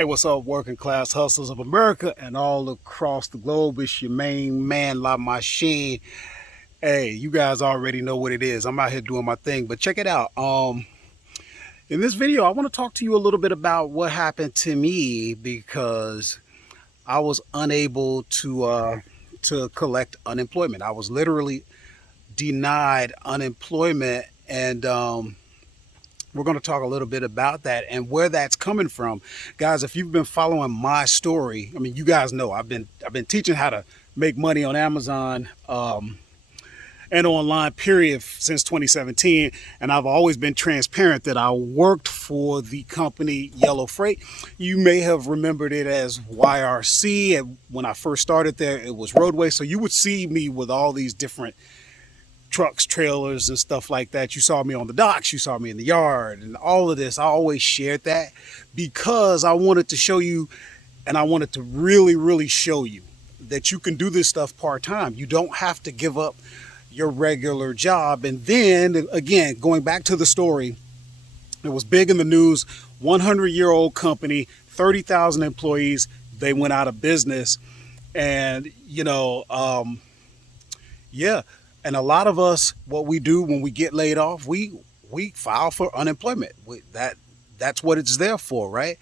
Hey, what's up, working class hustlers of America and all across the globe? It's your main man, La Machine. Hey, you guys already know what it is. I'm out here doing my thing, but check it out. In this video, I want to talk to you a little bit about what happened to me because I was unable to collect unemployment. I was literally denied unemployment, and we're going to talk a little bit about that and where that's coming from. Guys, if you've been following my story, I mean, you guys know I've been teaching how to make money on Amazon and online, period, since 2017. And I've always been transparent that I worked for the company Yellow Freight. You may have remembered it as YRC. And when I first started there, it was Roadway. So you would see me with all these different trucks, trailers, and stuff like that. You saw me on the docks, you saw me in the yard, and all of this. I always shared that because I wanted to show you, and I wanted to really show you that you can do this stuff part-time. You don't have to give up your regular job. And then again, going back to the story, it was big in the news. 100-year-old company, 30,000 employees, they went out of business. And yeah. And a lot of us, what we do when we get laid off, we file for unemployment. That's what it's there for, right?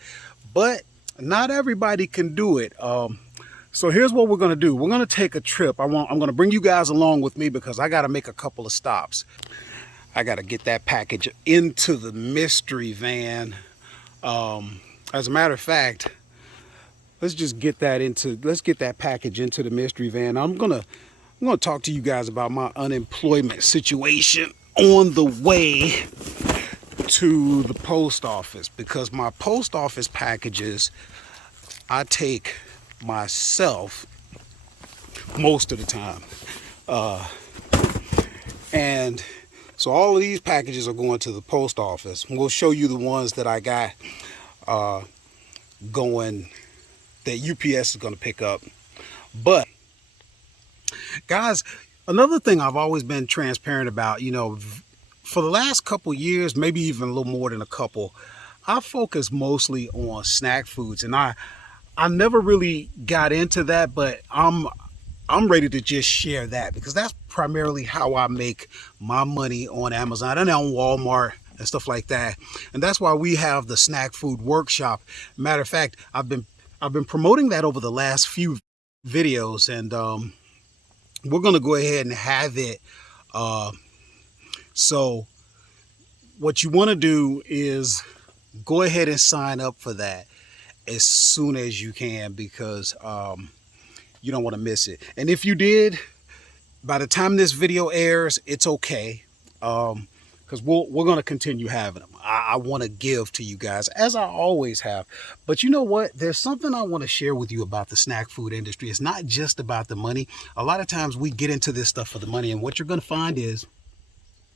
But not everybody can do it. So here's what we're going to do. We're going to take a trip. I'm going to bring you guys along with me because I got to make a couple of stops. I got to get that package into the mystery van. As a matter of fact, let's get that package into the mystery van. I'm going to talk to you guys about my unemployment situation on the way to the post office, because my post office packages I take myself most of the time. And so all of these packages are going to the post office. We'll show you the ones that I got going that UPS is going to pick up. But guys, another thing I've always been transparent about, for the last couple years, maybe even a little more than a couple, I focus mostly on snack foods, and I never really got into that, but I'm ready to just share that because that's primarily how I make my money on Amazon and on Walmart and stuff like that. And that's why we have the snack food workshop. Matter of fact, I've been promoting that over the last few videos, and we're going to go ahead and have it. So what you want to do is go ahead and sign up for that as soon as you can, because you don't want to miss it. And if you did, by the time this video airs, it's okay, because we're going to continue having them. I want to give to you guys, as I always have. But you know what? There's something I want to share with you about the snack food industry. It's not just about the money. A lot of times we get into this stuff for the money, and what you're going to find is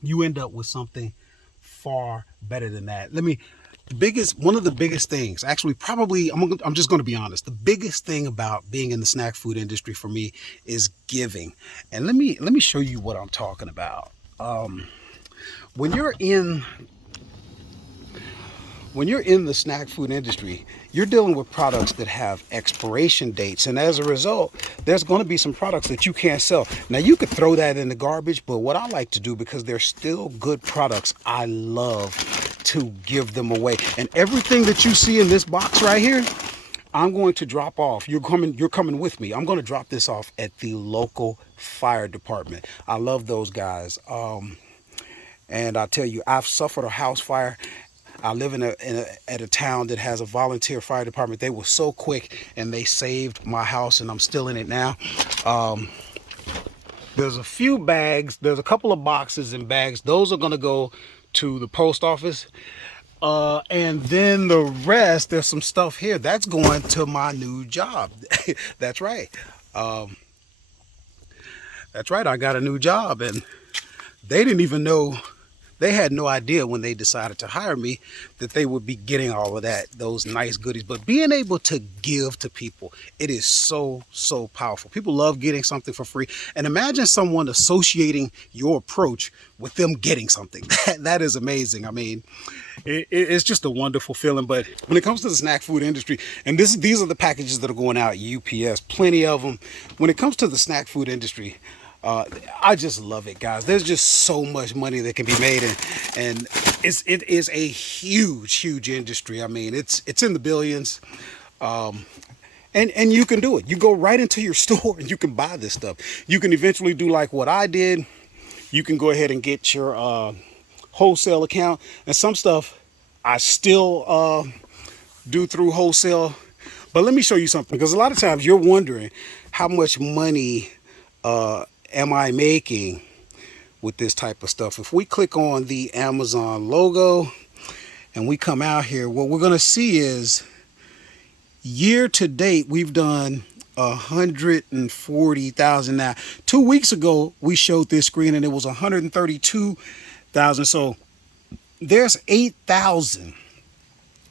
you end up with something far better than that. One of the biggest things, actually, probably, I'm just going to be honest. The biggest thing about being in the snack food industry for me is giving. And let me show you what I'm talking about. When you're in the snack food industry, you're dealing with products that have expiration dates. And as a result, there's going to be some products that you can't sell. Now, you could throw that in the garbage, but what I like to do, because they're still good products, I love to give them away. And everything that you see in this box right here, I'm going to drop off. You're coming with me. I'm going to drop this off at the local fire department. I love those guys. And I tell you, I've suffered a house fire. I live at a town that has a volunteer fire department. They were so quick and they saved my house, and I'm still in it now. There's a few bags. There's a couple of boxes and bags. Those are going to go to the post office. And then the rest, there's some stuff here that's going to my new job. That's right. That's right. I got a new job, and they didn't even know They had no idea when they decided to hire me that they would be getting all of that, those nice goodies. But being able to give to people, it is so, so powerful. People love getting something for free. And imagine someone associating your approach with them getting something. That is amazing. I mean, it's just a wonderful feeling. But when it comes to the snack food industry, and these are the packages that are going out UPS, plenty of them. When it comes to the snack food industry, I just love it, guys. There's just so much money that can be made, and it is a huge industry. I mean, it's in the billions, and you can do it. You go right into your store and you can buy this stuff. You can eventually do like what I did. You can go ahead and get your wholesale account, and some stuff I still do through wholesale. But let me show you something, because a lot of times you're wondering how much money am I making with this type of stuff. If we click on the Amazon logo and we come out here, what we're going to see is year to date we've done 140,000. Now 2 weeks ago we showed this screen and it was 132,000. So there's 8,000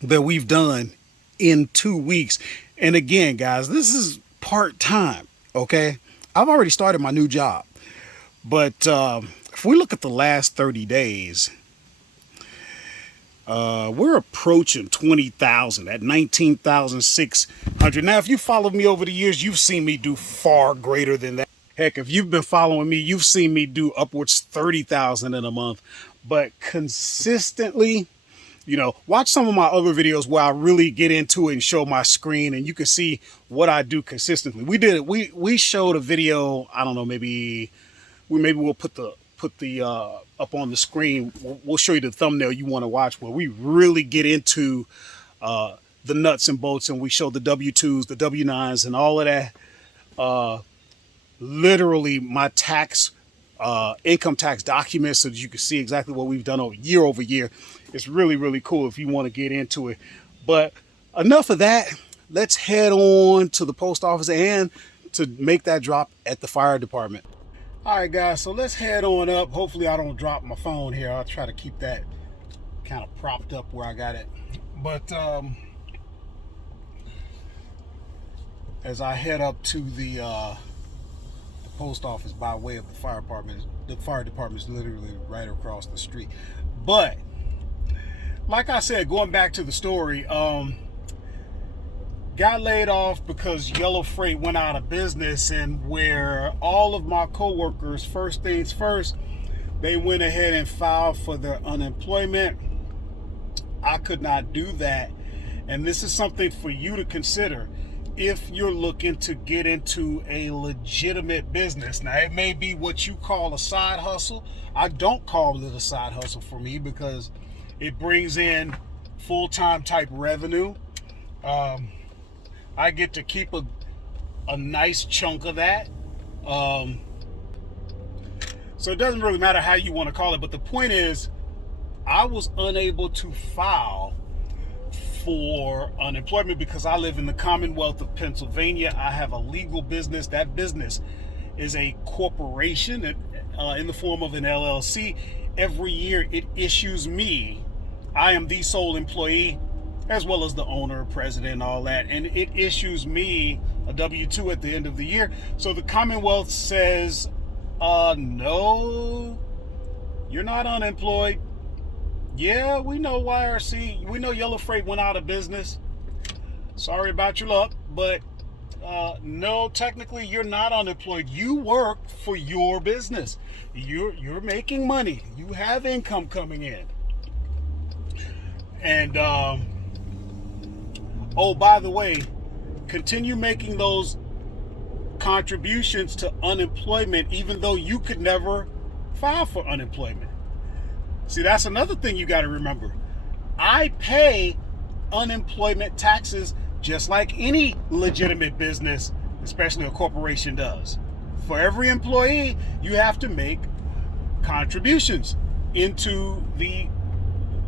that we've done in 2 weeks. And again, guys, this is part-time. Okay, I've already started my new job, but if we look at the last 30 days, we're approaching 20,000 at 19,600. Now, if you followed me over the years, you've seen me do far greater than that. Heck, if you've been following me, you've seen me do upwards 30,000 in a month. But consistently, you know, watch some of my other videos where I really get into it and show my screen, and you can see what I do consistently. We showed a video, I don't know, maybe we'll put the up on the screen. We'll show you the thumbnail you want to watch, where we really get into the nuts and bolts, and we show the W-2s, the W-9s, and all of that. Literally my tax income tax documents, so that you can see exactly what we've done over year. It's really cool if you want to get into it. But enough of that. Let's head on to the post office and to make that drop at the fire department. All right, guys, so let's head on up. Hopefully I don't drop my phone here. I'll try to keep that kind of propped up where I got it. But as I head up to the post office by way of the fire department is literally right across the street. But like I said, going back to the story, got laid off because Yellow Freight went out of business, and where all of my coworkers, first things first, they went ahead and filed for their unemployment. I could not do that, and this is something for you to consider if you're looking to get into a legitimate business. Now, it may be what you call a side hustle. I don't call it a side hustle for me, because it brings in full-time type revenue. I get to keep a nice chunk of that. So it doesn't really matter how you want to call it. But the point is, I was unable to file for unemployment because I live in the Commonwealth of Pennsylvania. I have a legal business. That business is a corporation in the form of an LLC. Every year it issues me, I am the sole employee, as well as the owner, president, all that, and it issues me a W-2 at the end of the year. So the Commonwealth says, no, you're not unemployed. Yeah, we know YRC, we know Yellow Freight went out of business. Sorry about your luck, but no, technically you're not unemployed. You work for your business. You're making money. You have income coming in. And oh, by the way, continue making those contributions to unemployment, even though you could never file for unemployment. See, that's another thing you got to remember. I pay unemployment taxes just like any legitimate business, especially a corporation, does. For every employee, you have to make contributions into the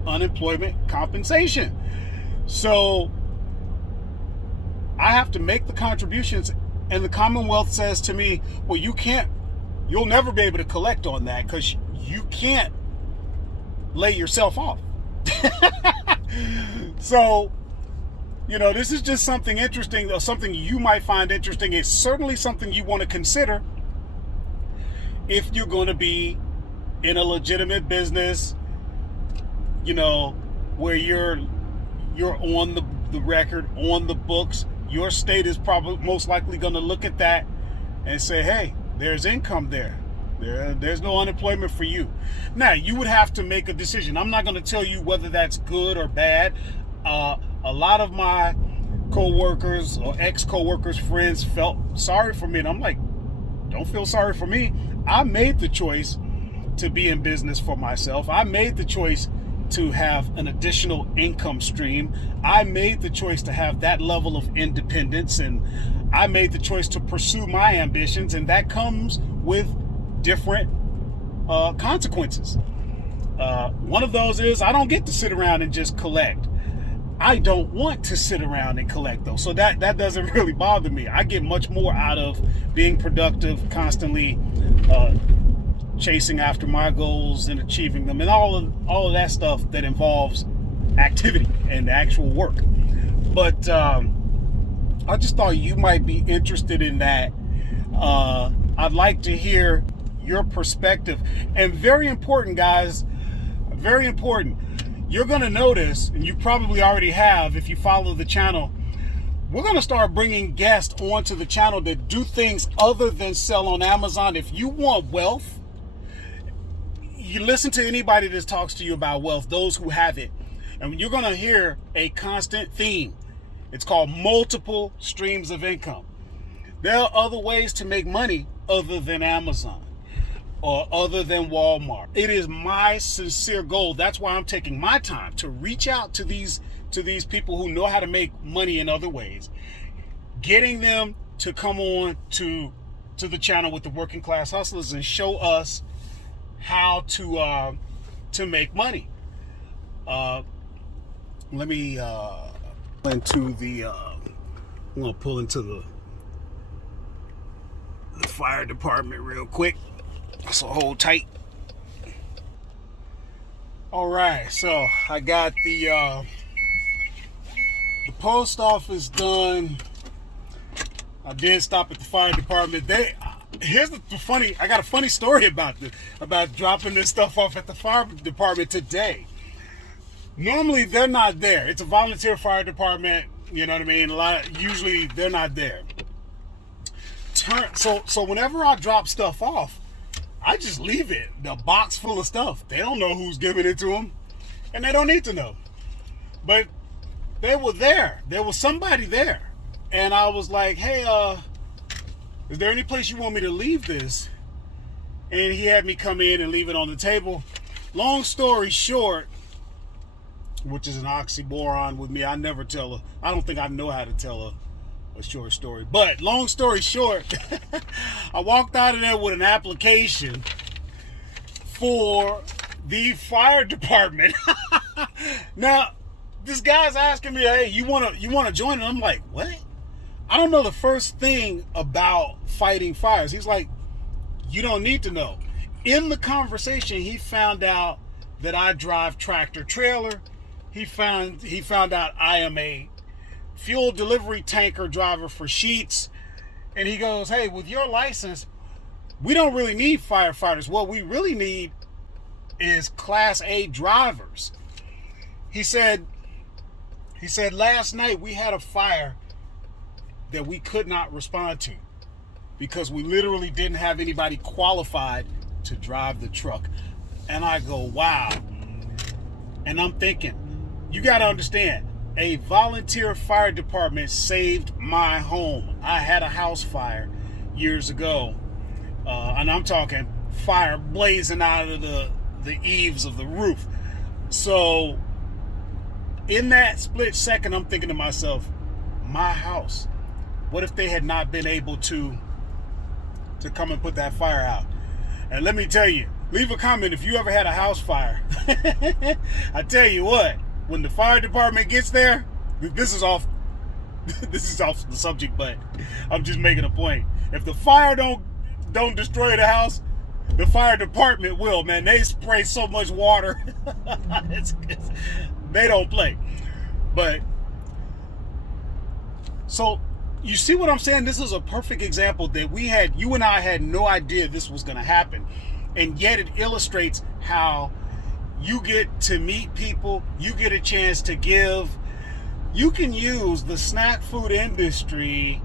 unemployment compensation. So I have to make the contributions, and the Commonwealth says to me, well, you'll never be able to collect on that because you can't lay yourself off. So, you know, this is just something interesting, or something you might find interesting. It's certainly something you want to consider if you're going to be in a legitimate business, you know, where you're on the record, on the books. Your state is probably most likely going to look at that and say, hey, there's income there. There's no unemployment for you. Now, you would have to make a decision. I'm not going to tell you whether that's good or bad. A lot of my co-workers or ex-co-workers, friends felt sorry for me. And I'm like, don't feel sorry for me. I made the choice to be in business for myself. I made the choice to have an additional income stream. I made the choice to have that level of independence, and I made the choice to pursue my ambitions, and that comes with different consequences. One of those is I don't get to sit around and just collect. I don't want to sit around and collect, though, so that doesn't really bother me. I get much more out of being productive, constantly chasing after my goals and achieving them, and all of that stuff that involves activity and actual work. But I just thought you might be interested in that. I'd like to hear your perspective. And very important, guys, very important. You're going to notice, and you probably already have if you follow the channel, we're going to start bringing guests onto the channel that do things other than sell on Amazon. If you want wealth, you listen to anybody that talks to you about wealth, those who have it, and you're going to hear a constant theme. It's called multiple streams of income. There are other ways to make money other than Amazon or other than Walmart. It is my sincere goal. That's why I'm taking my time to reach out to these people who know how to make money in other ways, getting them to come on to the channel with the Working Class Hustlers and show us how to make money. Let me into the I'm gonna pull into the fire department real quick, so hold tight. All right, so I got the post office done. I did stop at the fire department. Here's the funny. I got a funny story about dropping this stuff off at the fire department today. Normally they're not there. It's a volunteer fire department. You know what I mean? Usually they're not there. So whenever I drop stuff off, I just leave it, the box full of stuff. They don't know who's giving it to them, and they don't need to know. But they were there. There was somebody there, and I was like, "Hey, is there any place you want me to leave this?" And he had me come in and leave it on the table. Long story short, which is an oxymoron with me. I don't think I know how to tell a short story. But long story short, I walked out of there with an application for the fire department. Now, this guy's asking me, "Hey, you wanna join?" And I'm like, "What? I don't know the first thing about fighting fires." He's like, "You don't need to know." In the conversation, he found out that I drive tractor trailer. He found out I am a fuel delivery tanker driver for Sheets. And he goes, "Hey, with your license, we don't really need firefighters. What we really need is Class A drivers." He said, "Last night we had a fire that we could not respond to because we literally didn't have anybody qualified to drive the truck." And I go, wow. And I'm thinking, you got to understand, a volunteer fire department saved my home. I had a house fire years ago, and I'm talking fire blazing out of the eaves of the roof. So in that split second, I'm thinking to myself, my house, what if they had not been able to come and put that fire out? And let me tell you, leave a comment if you ever had a house fire. I tell you what, when the fire department gets there, this is off the subject, but I'm just making a point. If the fire don't destroy the house, The fire department will, man. They spray so much water. They don't play. But, so, you see what I'm saying? This is a perfect example that you and I had no idea this was going to happen. And yet it illustrates how you get to meet people, you get a chance to give. You can use the snack food industry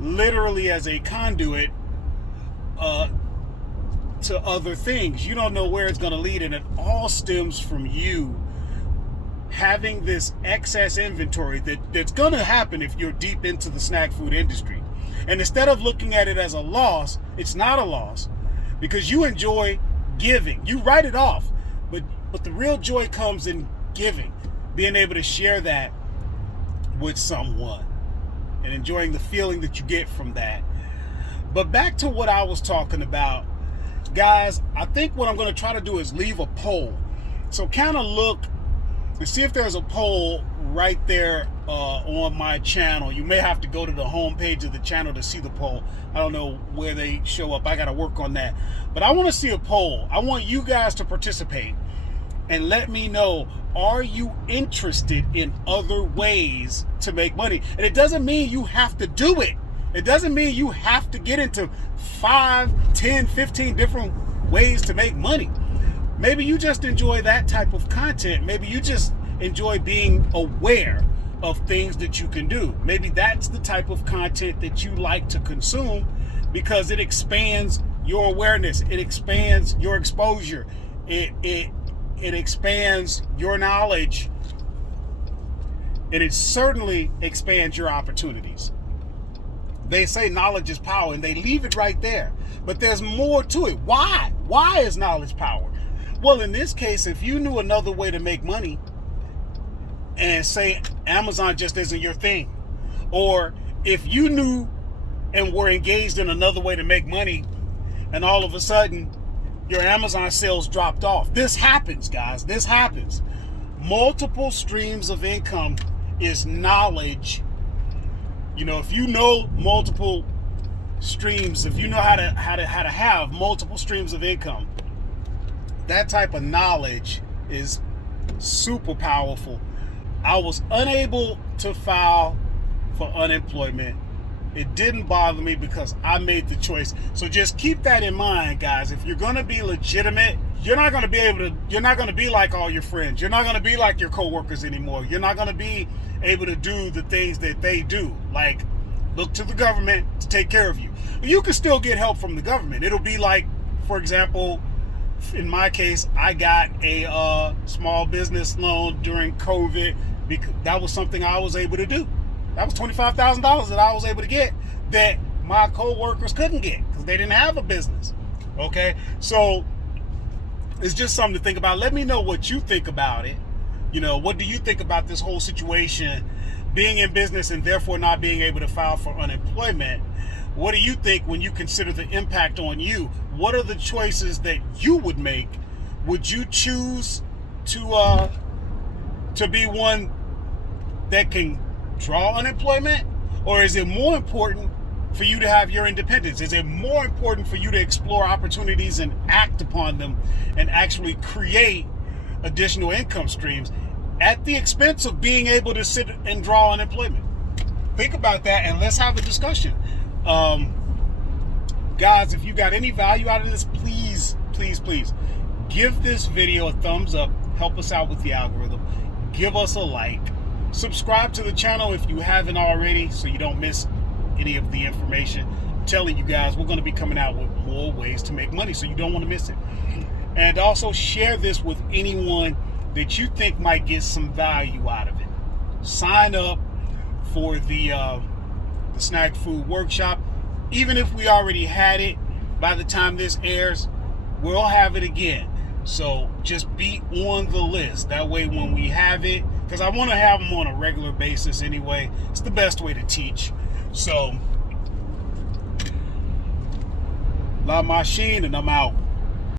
literally as a conduit to other things. You don't know where it's going to lead, and it all stems from you having this excess inventory that's going to happen if you're deep into the snack food industry. And instead of looking at it as a loss, it's not a loss, because you enjoy giving. You write it off, but the real joy comes in giving, being able to share that with someone and enjoying the feeling that you get from that. But back to what I was talking about, guys, I think what I'm going to try to do is leave a poll. So kind of look and see if there's a poll right there on my channel. You may have to go to the home page of the channel to see the poll. I don't know where they show up. I got to work on that. But I want to see a poll. I want you guys to participate and let me know, are you interested in other ways to make money? And it doesn't mean you have to do it. It doesn't mean you have to get into 5, 10, 15 different ways to make money. Maybe you just enjoy that type of content. Maybe you just enjoy being aware of things that you can do. Maybe that's the type of content that you like to consume because it expands your awareness. It expands your exposure. It expands your knowledge. And it certainly expands your opportunities. They say knowledge is power, and they leave it right there. But there's more to it. Why? Why is knowledge power? Well, in this case, if you knew another way to make money, and say Amazon just isn't your thing, or if you knew and were engaged in another way to make money, and all of a sudden your Amazon sales dropped off. This happens, guys. This happens. Multiple streams of income is knowledge. You know, if you know multiple streams, if you know how to have multiple streams of income, that type of knowledge is super powerful. I was unable to file for unemployment. It didn't bother me because I made the choice. So just keep that in mind, guys. If you're going to be legitimate, you're not going to be like all your friends. You're not going to be like your coworkers anymore. You're not going to be able to do the things that they do, like look to the government to take care of you. You can still get help from the government. It'll be like, for example, in my case, I got a small business loan during COVID because that was something I was able to do. That was $25,000 that I was able to get that my co-workers couldn't get because they didn't have a business. Okay, so it's just something to think about. Let me know what you think about it. You know, what do you think about this whole situation, being in business and therefore not being able to file for unemployment? What do you think when you consider the impact on you? What are the choices that you would make? Would you choose to be one that can draw unemployment? Or is it more important for you to have your independence? Is it more important for you to explore opportunities and act upon them and actually create additional income streams at the expense of being able to sit and draw unemployment? Think about that and let's have a discussion. Guys, if you got any value out of this, please give this video a thumbs up. Help us out with the algorithm. Give us a like. Subscribe to the channel if you haven't already so you don't miss any of the information. I'm telling you guys, we're going to be coming out with more ways to make money, so you don't want to miss it. And also share this with anyone that you think might get some value out of it. Sign up for the snack food workshop. Even if we already had it, by the time this airs, we'll have it again. So just be on the list. That way when we have it, because I want to have them on a regular basis anyway. It's the best way to teach. So, La Machine, and I'm out.